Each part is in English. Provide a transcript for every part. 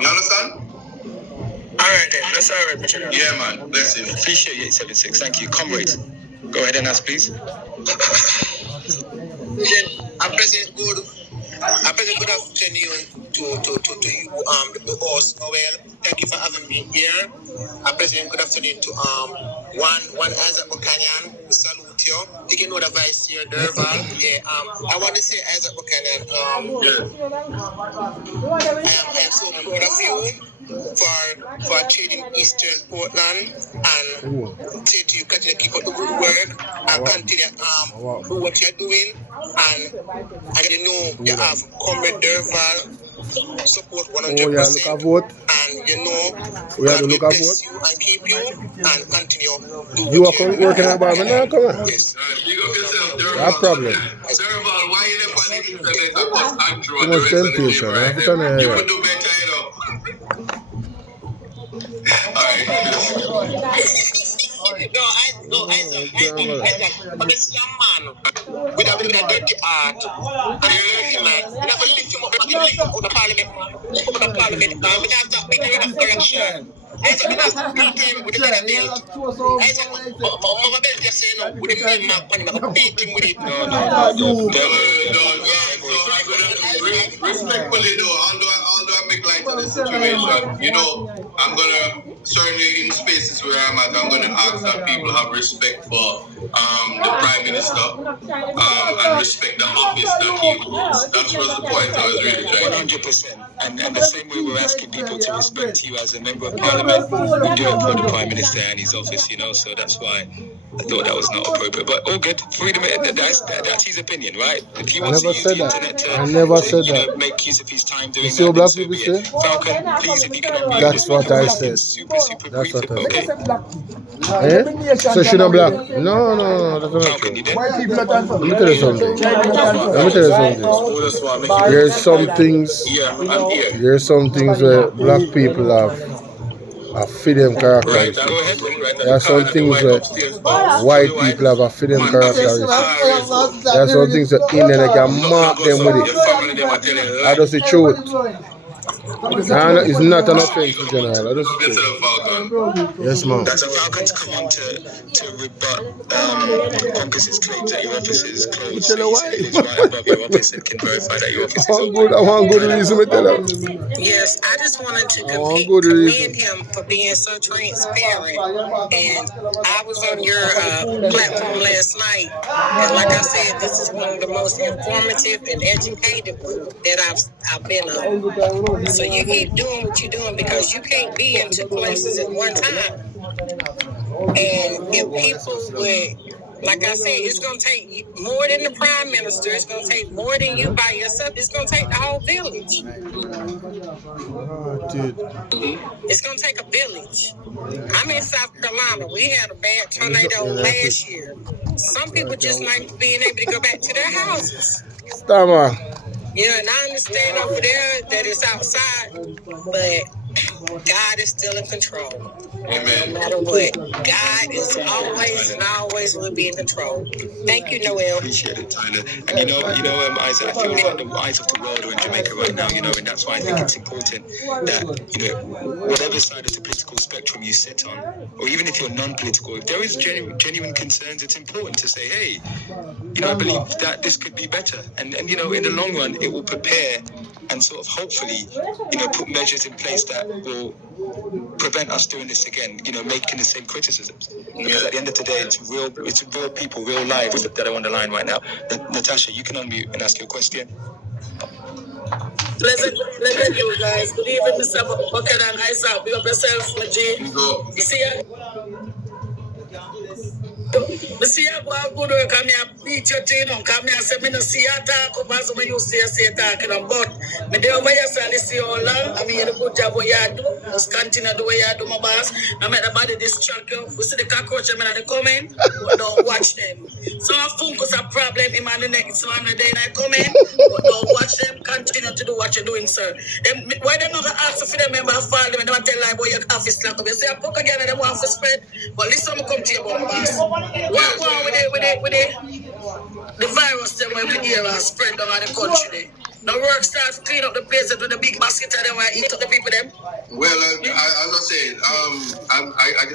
You understand? Alright then, that's alright, Buchanan. Yeah, man. Blessing. Appreciate you, 876. Thank you. Comrades, go ahead and ask, please. I'm President Good. I'm President Good afternoon to you, the host, Noel. Thank you for having me here. I'm President Good afternoon to one Isat Buchanan. Salute you. You can know the vice here, Durval. Yeah. I want to say Isat Buchanan. I am so proud of you for achieving Eastern Portland and say to you continue to keep up the good work and continue do what you're doing and you know you have Comrade Durval support 100%. And you know God will bless you and keep you and continue do you what are working at Barbara now, come on. Yes. Big up yourself, Durval. No problem. Durval, why you never on the internet and post Andrew Too and the much rest of the temptation, team right huh? there? You would do better, you know. Alright. I'm a slam man with a dirty heart. I'm a dirty man. We never lift him up, we lift him up on the parliament. We have to make a correction. I said, we have to beat him with the better belt. I said, Mama Bell just say no, with the main man, I'm going to beat him with it. No. Respectfully though, although I make light of the situation, you know, I'm gonna certainly in spaces where I'm at, I'm gonna ask that people have respect for the Prime Minister and respect the office that he holds. That was the point I was really trying to 100%. And the same way we're asking people to respect you as a member of parliament, we do it for the Prime Minister and his office, you know, so that's why I thought that was not appropriate. But all good, freedom, that's his opinion, right? If he wants to use the internet to make use of his time doing that, then so be it. Falcon, please, if you can unmute. That's what I said. Super That's brief. what I Okay. said. Eh? So she not black? No, that's not Falcon, you true. did? Let me tell you something. There's some things. There's some things where black people have fit them characteristics. There are some things where white people have a fit them characteristics. There are some things that in there they can mark them with it. That is the truth. It's not an offense, General. That is the truth. Yes, ma'am. That's a Falcon's come on to rebut Congress's claims that your office is closed. So he said it is right above your office and can verify that your office is open. I want good reason to tell him. Yes, I just wanted to commend him for being so transparent. And I was on your platform last night, and like I said, this is one of the most informative and educative that I've been on. So you keep doing what you're doing because you can't be in two places at one time. And if people would, like I said, it's going to take more than the Prime Minister. It's going to take more than you by yourself. It's going to take the whole village. It's going to take a village. I'm in South Carolina. We had a bad tornado last year. Some people just like being able to go back to their houses. Stammer. Yeah, and I understand over there that it's outside, but God is still in control. Amen. No matter what, God is always and always will be in control. Thank you, Noel. Appreciate it, Tyler. And you know, Isaac, I feel like the eyes of the world are in Jamaica right now, you know, and that's why I think it's important that, you know, whatever side of the political spectrum you sit on, or even if you're non-political, if there is genuine concerns, it's important to say, hey, you know, I believe that this could be better. And you know, in the long run, it will prepare and sort of hopefully, you know, put measures in place that will prevent us doing this again, you know, making the same criticisms. Because at the end of the day, it's real people, real lives that are on the line right now. Natasha, you can unmute and ask your question. Pleasant you guys. Good evening, Mr. Buchanan. Isat, be up yourself, my G. You see it? I see you go good work. Come here, beat your team on. Come here, say me no see you talk up as me used to say talking on. But me there over here, say this all long. I mean, you do good job what you do. Just continue the way you do, my boss. I make the body distract you. We see the cockroach, I mean, they coming, but don't watch them. So I think it's a problem. In the next one, the day I come in, but don't watch them. Continue to do what you're doing, sir. Them, why they not ask for them member fall them and they tell like boy your office lock up. You say I poke again and they want to spread. But listen, I come to you about boss. What with it? the virus them when we hear spread down the country. The work starts to clean up the places with the big mosquito them and eat up the people them. Well, as I said,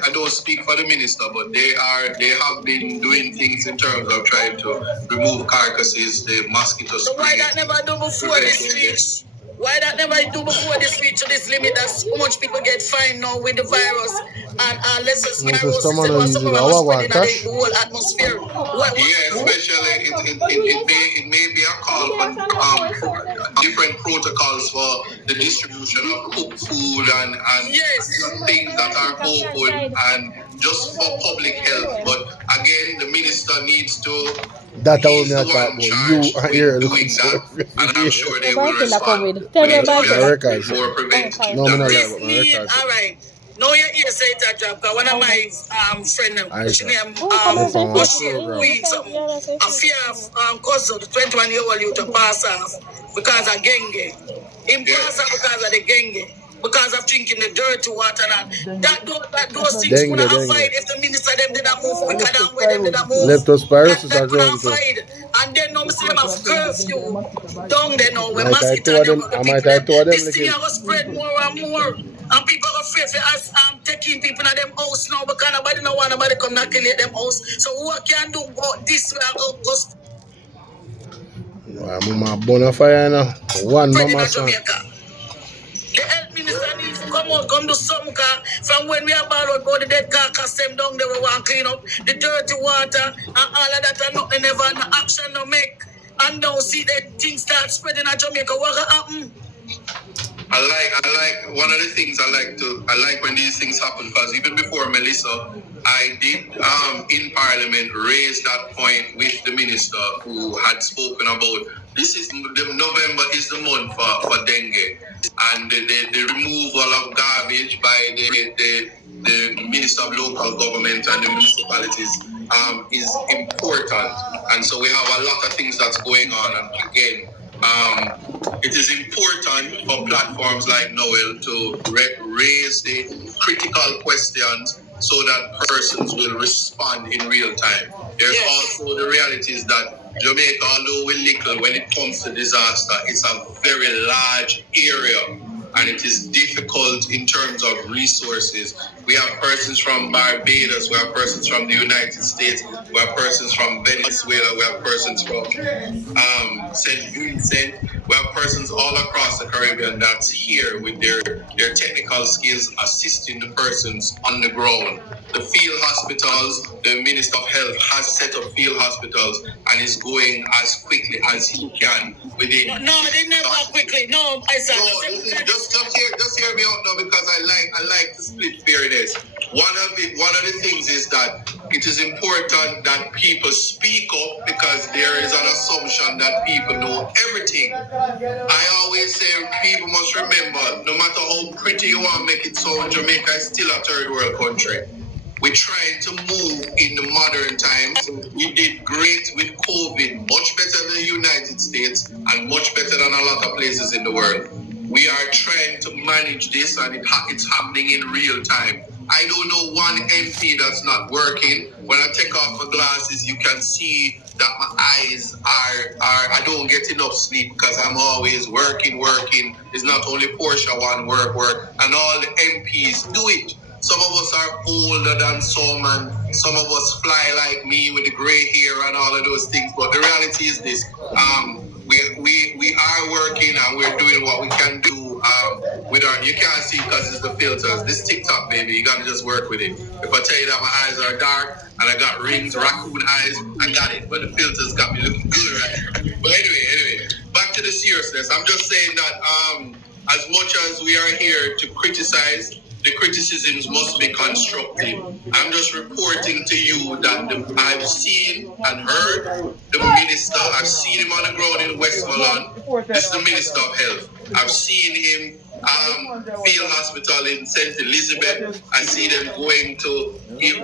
I don't speak for the minister, but they have been doing things in terms of trying to remove carcasses, the mosquito spray. So why that never do before this speech? Why that never do before this speech to this limit? That's how much people get fined now with the virus and let's just spreading the whole atmosphere. Yeah, especially it may be a call for different protocols for the distribution of cooked food and things that are open and just for public health. But again, the minister needs to. That I will not talk about. You are here looking that, and I'm sure they will respond. We need to be more preventive. No, I'm not about my records. All right. No, you hear say that job. Cause one of my friend, she name a fear of cousin, 21-year-old youth to pass off because of dengue. Him pass off because of the dengue. Because of drinking the dirty water and those things could have avoided if the minister them did not move quicker than where them did not move. Leptospirosis are growing too. And then now we see them have curfew down there now when mosquito them this thing will spread more and more. And people are afraid for us taking people in them house now because nobody no want nobody come knocking at them house. So what can do about this way and go I'm a bonfire now. One mama son. The health minister needs to come out, come do something from when we are borrowed about the dead carcass them down there we want to clean up the dirty water and all of that and nothing never no action no make. And now see the things start spreading at Jamaica. What will happen? I like one of the things I like when these things happen because even before Melissa, I did in Parliament raise that point with the minister who had spoken about November is the month for dengue and the removal of garbage by the Minister of Local Government and the municipalities is important, and so we have a lot of things that's going on. And again, it is important for platforms like Noel to raise the critical questions so that persons will respond in real time. There's also the realities that Jamaica, although we're little when it comes to disaster, it's a very large area and it is difficult in terms of resources. We have persons from Barbados, we have persons from the United States, we have persons from Venezuela, we have persons from St. Vincent, we have persons all across the Caribbean that's here with their technical skills assisting the persons on the ground. The field hospitals, the Minister of Health has set up field hospitals and is going as quickly as he can with it. No, they never quickly. No, Isat. Just hear me out now because I like to split fairness. One of the things is that it is important that people speak up because there is an assumption that people know everything. I always say people must remember, no matter how pretty you want to make it sound, Jamaica is still a third world country. We're trying to move in the modern times. We did great with COVID, much better than the United States and much better than a lot of places in the world. We are trying to manage this and it's happening in real time. I don't know one MP that's not working. When I take off my glasses, you can see that my eyes are I don't get enough sleep because I'm always working. It's not only Portia one work, and all the MPs do it. Some of us are older than some, and some of us fly like me with the gray hair and all of those things. But the reality is this: we are working and we're doing what we can do with our. You can't see because it's the filters. This TikTok, baby, you gotta just work with it. If I tell you that my eyes are dark and I got rings, raccoon eyes, I got it. But the filters got me looking good right. But anyway, back to the seriousness. I'm just saying that as much as we are here to criticize, the criticisms must be constructive. I'm just reporting to you that I've seen and heard the minister. I've seen him on the ground in Westmoreland. This is the Minister of Health. I've seen him field hospital in St. Elizabeth. I see them going to,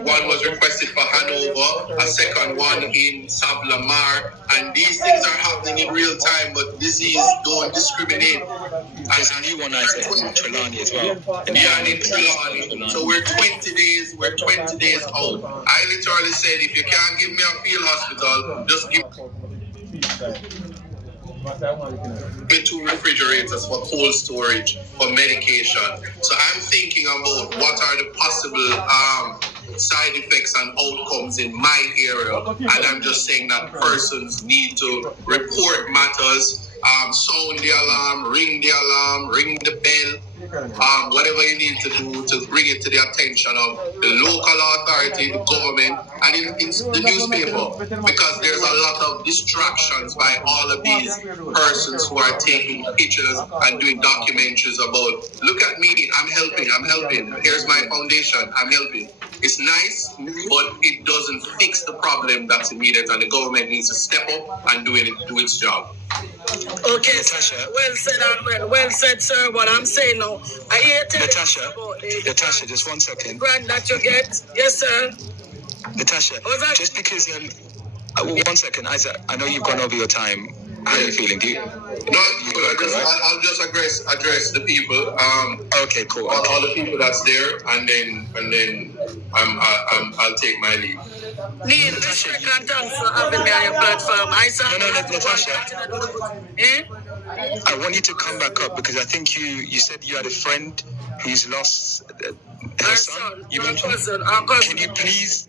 one was requested for Hanover, a second one in Savlamar, and these things are happening in real time, but disease don't discriminate. There's a new one, Isaac, in Trelawney as well. Yeah, and in Trelawney. So we're 20 days out. I literally said, if you can't give me a field hospital, just give me 2 refrigerators for cold storage for medication. So I'm thinking about what are the possible side effects and outcomes in my area, and I'm just saying that persons need to report matters, sound the alarm, ring the bell, whatever you need to do to bring it to the attention of the local authority, the government, and in the newspaper, because there's a lot of distractions by all of these persons who are taking pictures and doing documentaries about, look at me, I'm helping, here's my foundation, I'm helping. It's nice, but it doesn't fix the problem that's immediate, and the government needs to step up and do its job. Okay, Natasha. Well said, sir. What I'm saying now, I hear Natasha, just 1 second. Grant that you get, yes, sir. Natasha, just because 1 second, Isaac, I know you've gone over your time. How are you feeling? I'll just address the people. Okay, cool. All the people that's there, and then I'll take my leave. Neil, respect and thanks for having me on your platform. No, Natasha. I want you to come back up because I think you said you had a friend who's lost her son. You mentioned. Can you please?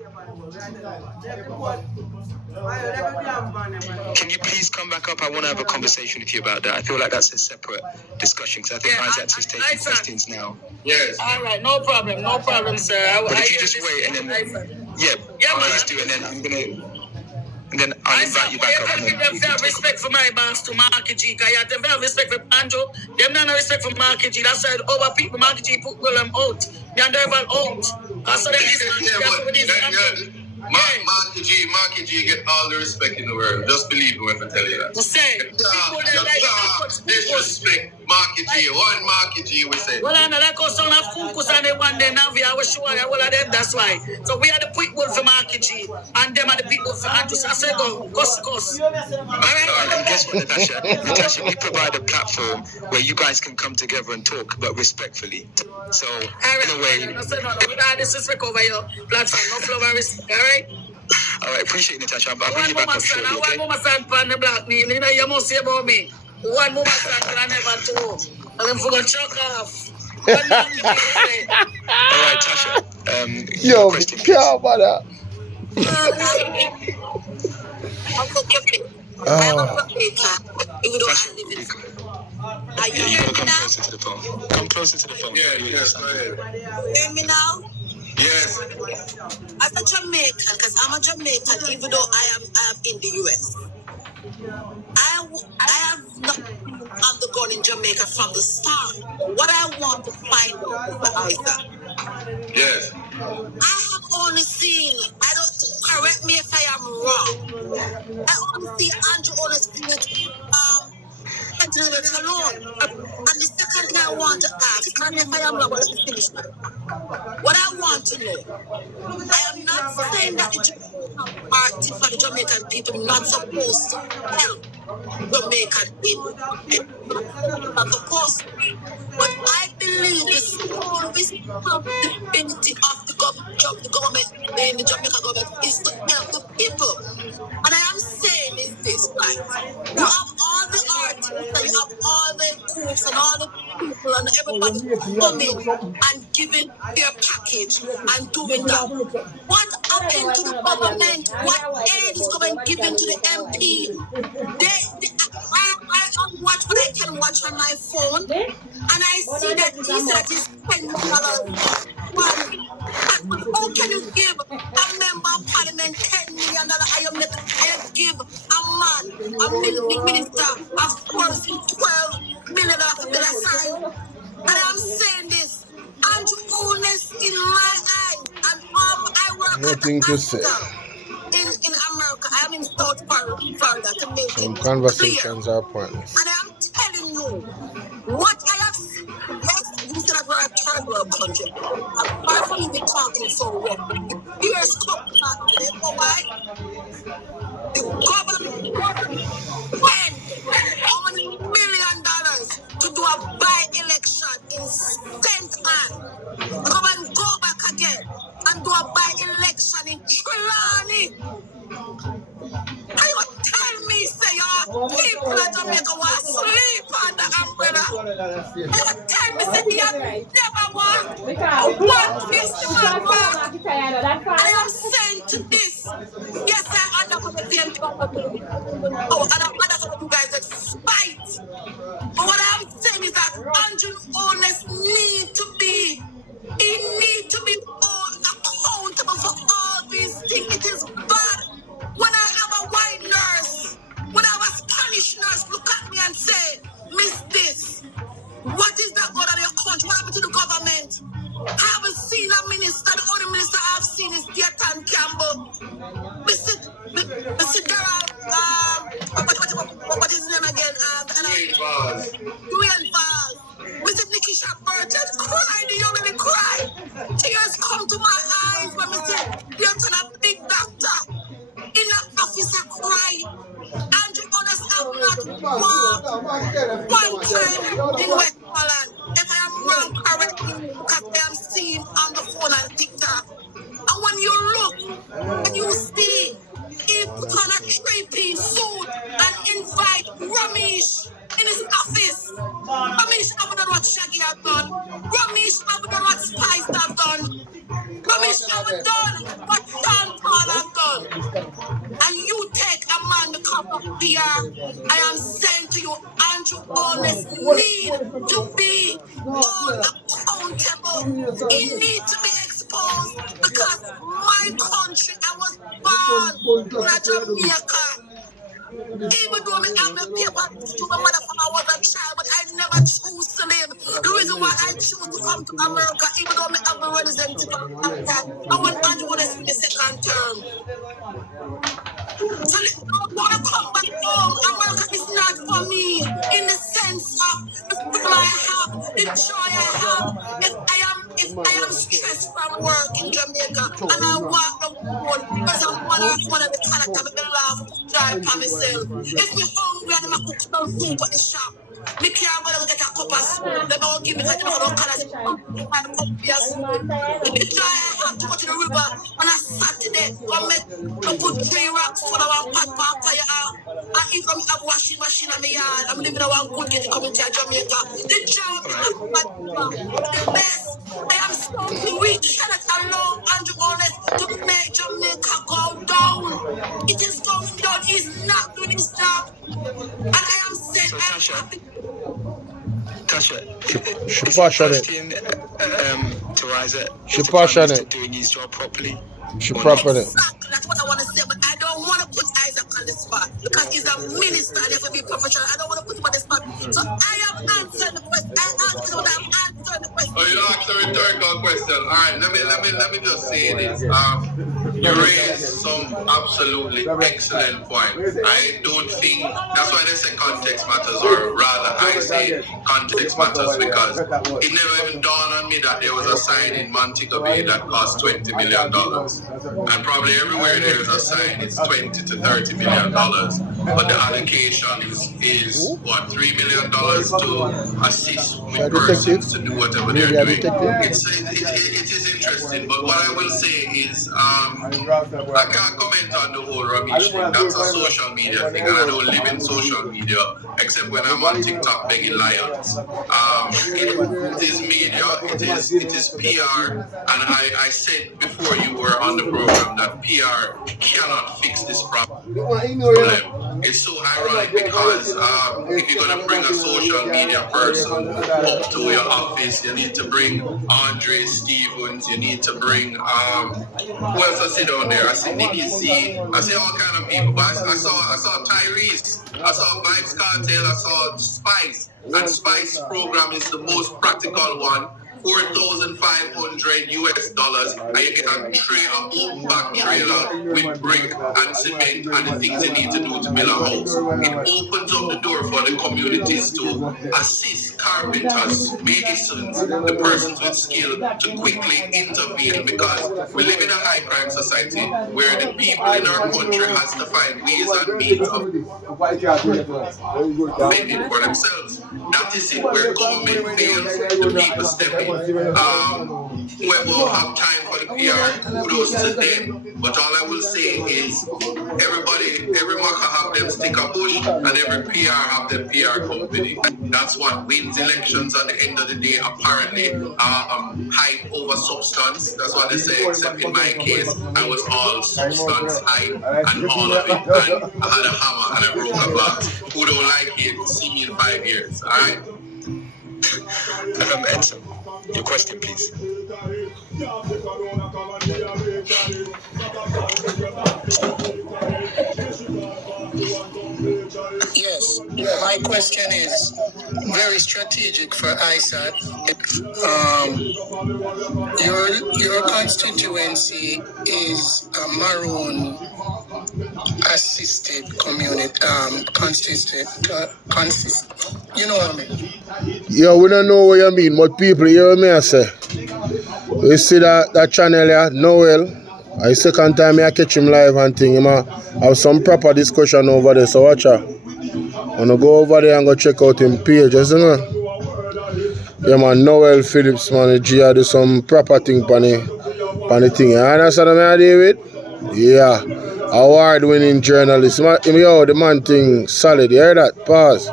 Can you please come back up? I want to have a conversation with you about that. I feel like that's a separate discussion because I think Isaac's just taking questions now. Yes. All right, no problem, sir. But if you just wait and then, please do, and then I'll invite you back up. I have respect for my boss to Marky G. I have respect for Andrew. Them not respect for Marky G. That's why our people Marky G put them out. They're never out. That's what Marky G get all the respect in the world. Just believe me when I tell you that. Disrespect Marky G. One Marky G we say. Well, I know that goes on a focus on the one day now. We are sure all of them. That's why. So we are the people for Marky G, and them are the people for Andrew. So I say go. And guess what, Natasha, we provide a platform where you guys can come together and talk, but respectfully. So in a way, without disrespect over your platform, no flow and respect. All right, appreciate it, Natasha. I'll bring you back up shortly, okay? One more son on the black me. You know, you must say about me. One more son can never two. And then for the chuck off. All right, Tasha. Yo, care about that. I'm a proprietor. Even though I live in. Are you hearing me now? Come closer to the phone. Yes, go ahead. Hear me now? Yes. As a Jamaican, because I'm a Jamaican, even though I am in the US. I have not undergone in Jamaica from the start. What I want to find out is the Isaac. Yes. I have only seen, correct me if I am wrong. I only see Andrew only spirit alone. And the second thing I want to ask, correct me if I am wrong, let me finish now. What I want to know, I am not saying that the Jamaican party for the Jamaican people not supposed to help Jamaican people. Not supposed to. But I believe the sole responsibility of the government and the Jamaican government is to help the people. And I am saying is this, right? You have all the artists and you have all the groups and all the people and everybody coming and giving their package and doing that. What happened to the government? What aid is going given to the MP? I watch what I can watch on my phone, and I see that Isat is $10. How can you give a member of parliament $10 million? I give a man, a minister, of course, $12 million to be assigned. And I'm saying this, Andrew honest in my eyes, and I work Nothing to say. In America. I am in South Florida to make Some it conversations clear. are pointless. And I'm telling you, what I have seen third world country. Apart from me talking so well, here's Coconut. You know why? The government spent how many $1 million to do a by-election in St. Anne. The government go back again and do a by-election in Trelawney. And you tell me, say, your people of Jamaica want to sleep on the umbrella. And you tell me, say, you never want one festival work. And I'm saying to this, yes, I understand the same thing. Oh, and I understand you guys that fight. But what I'm saying is that Andrew Honest need to be accountable for all these things. It is bad. When I have a white nurse, when I have a Spanish nurse look at me and say, miss this, what is that going on in your country? What happened to the government? I haven't seen a minister. The only minister I've seen is Deatan Campbell. Mr. Gerald, what is his name again? Dwayne Vaz. Mr. Nikisha Burton cried. You really cry. Tears come to my eyes when Mr. Deatan, a big doctor, in the office, I cry. Andrew Honest have not walked one time in Westmoreland. If I am wrong, correct me, because I am seeing on the phone and TikTok. And when you look and you see he put on a 3-piece suit and invite Ramesh in his office. Ramesh haven't done what Shaggy have done. Ramesh haven't done what Spice have done. Ramesh haven't done what Sean Paul have done. And you take a man to come up here. I am saying to you, Andrew Honest need to be all accountable. He needs to be exposed because my country, I was born in Jamaica. Even though I have the paper to my mother from I was a child, but I never choose to live. The reason why I choose to come to America, even though I have a resident of America, I want Andrew Honest in the second term. So I want to come back home. America is not for me in the sense of the freedom I have, the joy I have. If I am stressed from work in Jamaica and I walk the road because I'm one of the characters with the laugh drive by myself. If we're hungry and I'm cook some soup at the shop, me can't go get a cup of soup. They don't give me that color. The joy I have to go to the river on a Saturday, go make to put 3 rocks full of one pot for fire out. And even though I have a washing machine in my yard, I'm living in one good get community of Jamaica. The job is the best. I am so we cannot allow Andrew Honest to make Jamaica go down. It is going down. He's not doing his job. And I am saying, so, Tasha, she passionate. To Isat, she passionate. Doing his job properly. She passionate. Exactly, that's what I want to say, but I don't want to put Isaac on the spot because he's a minister and he has to be professional. I don't want to put him on the spot. So I am answering the question. I asked you what I'm answering the question. Oh, you asked a rhetorical question. All right, let me just say this. You raised some absolutely excellent points. I don't think that's why they say context matters, or rather I say context matters, because it never even dawned on me that there was a sign in Montego Bay that cost $20 million. And probably everywhere there is a sign, it's $20 to $30 million. But the allocation is what, $3 million to assist with persons to do whatever they're doing. It is interesting, but what I will say is I can't comment on the whole Ramesh thing. That's a social media thing, and I don't live in social media except when I'm on TikTok begging lions. It is media, it is PR, and I said before you were on the program that PR cannot fix this problem. It's so ironic because if you're going to bring a social media person up to your office, you need to bring Andre Stevens, you need to bring, who else I see down there? I see Nikki Z, I see all kind of people, but I saw Tyrese, I saw Vibes Cartel, I saw Spice, and Spice program is the most practical one. $4,500 US, and you get a open back trailer with brick and cement and the things you need to do to build a house. It opens up the door for the communities to assist carpenters, masons, the persons with skill to quickly intervene, because we live in a high crime society where the people in our country has to find ways and means of fending for themselves. That is it. Where government fails, the people step in. Whoever have time for the PR, kudos to them. But all I will say is, every marker have them stick a bush, and every PR have them PR company. That's what wins elections at the end of the day, apparently. Hype over substance. That's what they say, except in my case, I was all substance, hype, and all of it. And I had a hammer and I broke a glass. Who don't like it, see me in 5 years, alright? Enzo, your question, please. Yes, my question is very strategic for Isat. Your constituency is a Maroon assisted community, you know what I mean? Yeah, we don't know what you mean, but people hear me I say. We see that channel here, Noel. The second time I catch him live and thing, him have some proper discussion over there, so watch out. I'm gonna go over there and go check out him page, you know? Yeah man, Noel Phillips man, the G do some proper thing on the thing. You understand what I deal with? Yeah. Award-winning journalist. Yo, the man thing solid. You hear that? Pause.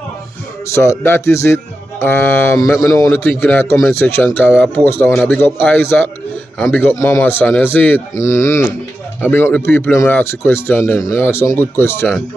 So that is it. Let me know what you think in the comment section, because I post that one. I big up Isaac and big up Mama Son. You see it? I big up the people who ask the question them. You ask some good question.